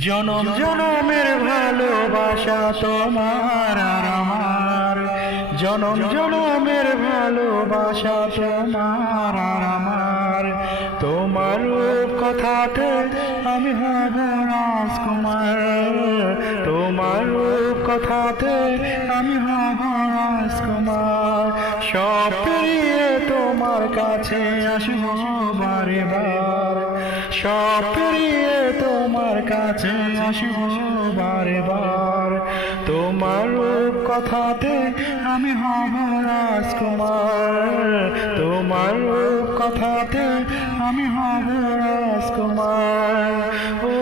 জনম জনমের ভালোবাসা তোমার আর আমার, জনম জনমের ভালোবাসা তোমার আর আমার। তোমার রূপ কথাতে আমি হব রাজকুমার, তোমার রূপ কথাতে আমি হব রাজকুমার। সব পেরিয়ে তোমার কাছে আসব বারে বার, সব পেরিয়ে তোমার কাছে আসব বারে বার। তোমার রূপ কথাতে আমি হব রাজকুমার, তোমার রূপ কথাতে আমি হব রাজকুমার। ও